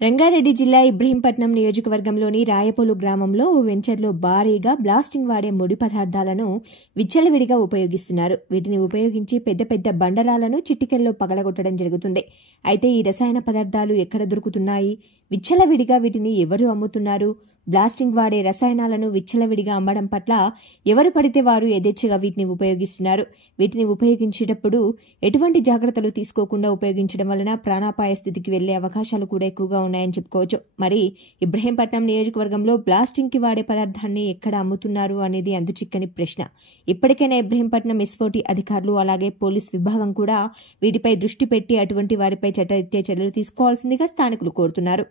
రంగారెడ్డి జిల్లా ఇబ్రహీంపట్నం నియోజకవర్గంలోని రాయపోలు గ్రామంలో ఓ వెంచర్లో భారీగా బ్లాస్టింగ్ వాడే ముడి పదార్థాలను విచ్చలవిడిగా ఉపయోగిస్తున్నారు. వీటిని ఉపయోగించి పెద్ద పెద్ద బండరాలను చిటికెల్లో పగలగొట్టడం జరుగుతుంది. అయితే ఈ రసాయన పదార్థాలు ఎక్కడ దొరుకుతున్నాయి? విచ్చలవిడిగా వీటిని ఎవరు అమ్ముతున్నారు? బ్లాస్టింగ్ వాడే రసాయనాలను విచ్చలవిడిగా అమ్మడం పట్ల ఎవరు పడితే వారు యథేచ్ఛగా వీటిని ఉపయోగిస్తున్నారు. వీటిని ఉపయోగించేటప్పుడు ఎటువంటి జాగ్రత్తలు తీసుకోకుండా ఉపయోగించడం వలన ప్రాణాపాయ స్థితికి వెళ్లే అవకాశాలు కూడా ఎక్కువగా ఉన్నాయని చెప్పుకోవచ్చు. మరి ఇబ్రహీంపట్నం నియోజకవర్గంలో బ్లాస్టింగ్ కి వాడే పదార్థాన్ని ఎక్కడ అమ్ముతున్నారు అనేది అందుచిక్కని ప్రశ్న. ఇప్పటికైనా ఇబ్రహీంపట్నం ఎస్ఓటీ అధికారులు అలాగే పోలీస్ విభాగం కూడా వీటిపై దృష్టి పెట్టి అటువంటి వారిపై చట్టరీత్యా చర్యలు తీసుకోవాల్సిందిగా స్థానికులు కోరుతున్నారు.